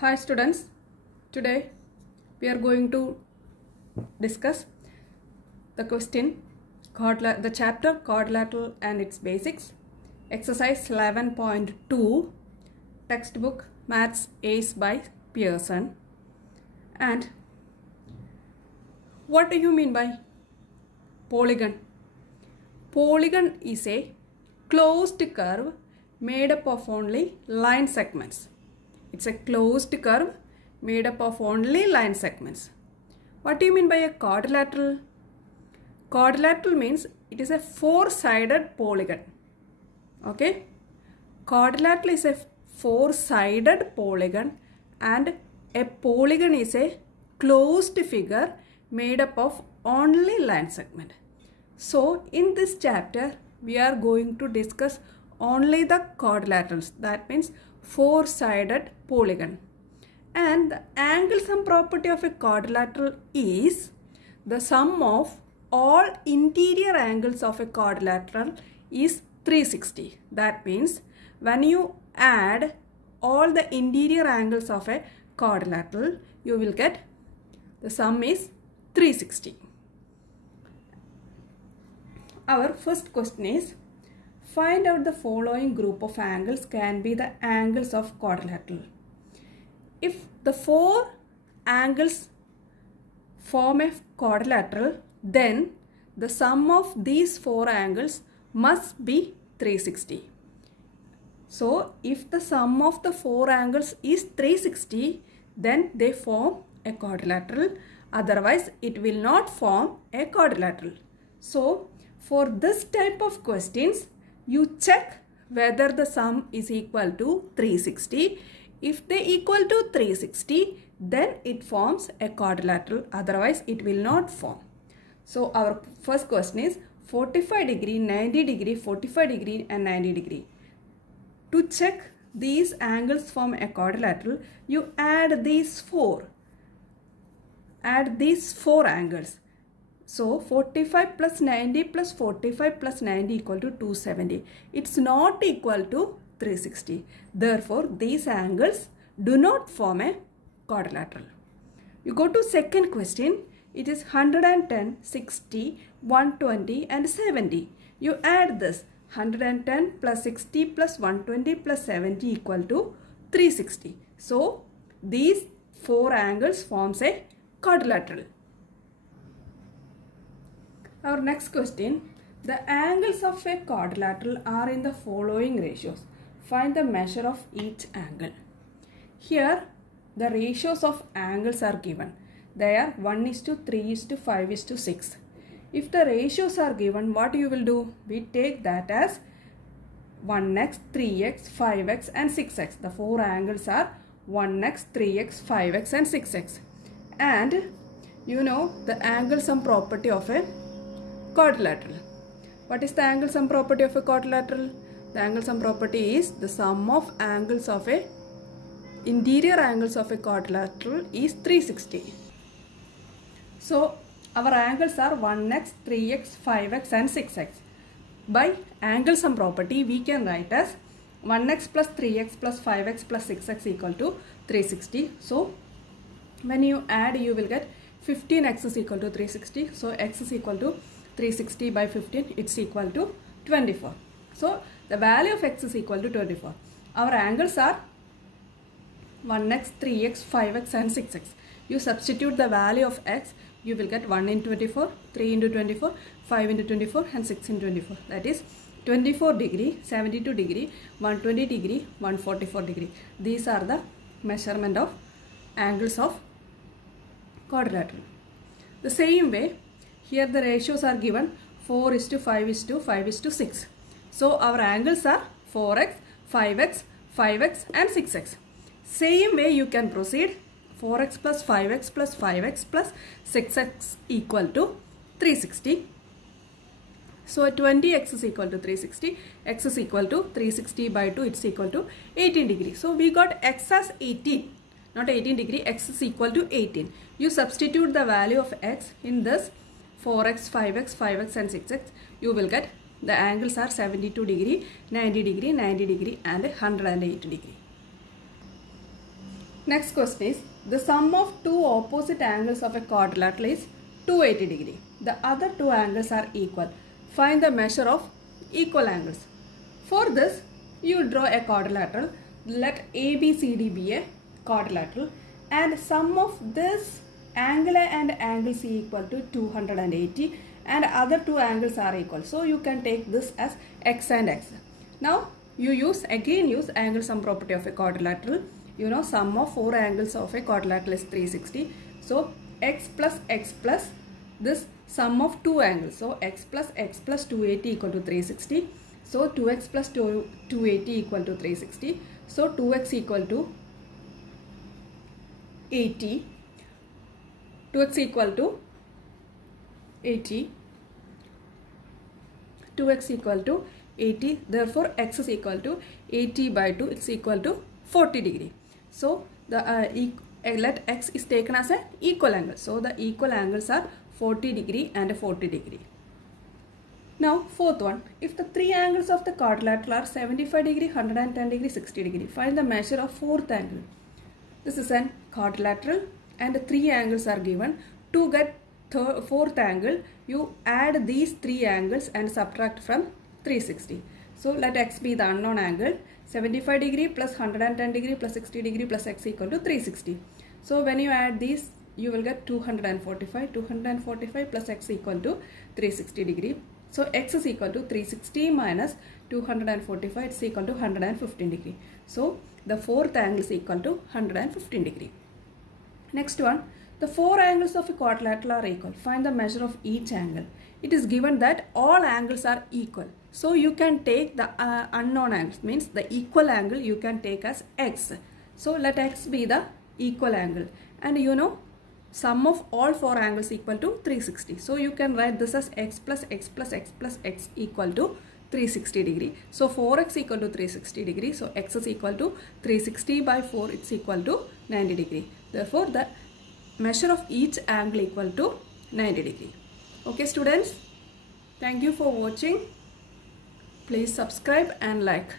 Hi students, today we are going to discuss the chapter quadrilateral and its basics, exercise 11.2, textbook Maths Ace by Pearson. And what do you mean by polygon? Polygon is a closed curve made up of only line segments. It's a closed curve made up of only line segments. What do you mean by a quadrilateral? Quadrilateral means it is a four-sided polygon. Okay? Quadrilateral is a four-sided polygon and a polygon is a closed figure made up of only line segment. So in this chapter we are going to discuss only the quadrilaterals, that means four-sided polygon. And the angle sum property of a quadrilateral is the sum of all interior angles of a quadrilateral is 360. That means when you add all the interior angles of a quadrilateral, you will get the sum is 360. Our first question is, find out the following group of angles can be the angles of quadrilateral. If the four angles form a quadrilateral, then the sum of these four angles must be 360. So, if the sum of the four angles is 360, then they form a quadrilateral. Otherwise, it will not form a quadrilateral. So, for this type of questions, you check whether the sum is equal to 360. If they equal to 360, then it forms a quadrilateral. Otherwise, it will not form. So, our first question is 45 degree, 90 degree, 45 degree and 90 degree. To check these angles form a quadrilateral, you add these four. Add these four angles. So, 45 plus 90 plus 45 plus 90 equal to 270. It's not equal to 360. Therefore, these angles do not form a quadrilateral. You go to second question. It is 110, 60, 120 and 70. You add this. 110 plus 60 plus 120 plus 70 equal to 360. So, these four angles forms a quadrilateral. Our next question, the angles of a quadrilateral are in the following ratios. Find the measure of each angle. Here, the ratios of angles are given. They are 1:3:5:6. If the ratios are given, what you will do? We take that as 1x, 3x, 5x and 6x. The four angles are 1x, 3x, 5x and 6x. And you know the angle sum property of a quadrilateral. What is the angle sum property of a quadrilateral? The angle sum property is the sum of angles of a interior angles of a quadrilateral is 360. So our angles are 1x, 3x, 5x and 6x. By angle sum property we can write as 1x plus 3x plus 5x plus 6x equal to 360. So when you add, you will get 15x is equal to 360. So x is equal to 360 by 15, it's equal to 24. So the value of x is equal to 24. Our angles are 1x, 3x, 5x and 6x. You substitute the value of x, you will get 1 into 24, 3 into 24, 5 into 24 and 6 into 24. That is 24 degree, 72 degree, 120 degree, 144 degree. These are the measurement of angles of quadrilateral. The same way, here the ratios are given 4:5:5:6. So our angles are 4x, 5x, 5x and 6x. Same way you can proceed. 4x plus 5x plus 5x plus 6x equal to 360. So 20x is equal to 360. X is equal to 360 by 2. It's equal to 18 degree. So we got x as 18. Not 18 degree. X is equal to 18. You substitute the value of x in this 4x, 5x, 5x and 6x. You will get the angles are 72 degree, 90 degree, 90 degree and 108 degree. Next question is, the sum of two opposite angles of a quadrilateral is 280 degree. The other two angles are equal. Find the measure of equal angles. For this, you draw a quadrilateral. Let ABCD be a quadrilateral, and sum of this angle A and angle C equal to 280, and other two angles are equal. So you can take this as x and x. Now you use angle sum property of a quadrilateral. You know, sum of four angles of a quadrilateral is 360. So x plus this sum of two angles. So x plus 280 equal to 360. So 2x plus 280 equal to 360. So 2x equal to 80. 2x equal to 80. 2x equal to 80. Therefore, x is equal to 80 by 2. It's equal to 40 degree. So the let x is taken as an equal angle. So the equal angles are 40 degree and 40 degree. Now fourth one, if the three angles of the quadrilateral are 75 degree, 110 degree, 60 degree, find the measure of fourth angle. This is an quadrilateral and three angles are given. To get fourth angle, you add these three angles and subtract from 360. So let x be the unknown angle. 75 degree plus 110 degree plus 60 degree plus x equal to 360. So when you add these, you will get 245. 245 plus x equal to 360 degree. So x is equal to 360 minus 245, it's equal to 115 degree. So the fourth angle is equal to 115 degree. Next one, the four angles of a quadrilateral are equal. Find the measure of each angle. It is given that all angles are equal. So you can take the unknown angles, means the equal angle you can take as x. So let x be the equal angle. And you know, sum of all four angles equal to 360. So you can write this as x plus x plus x plus x equal to 360 degree. So 4x equal to 360 degree. So x is equal to 360 by 4. It's equal to 90 degree. Therefore, the measure of each angle equal to 90 degree. Okay students, thank you for watching. Please subscribe and like.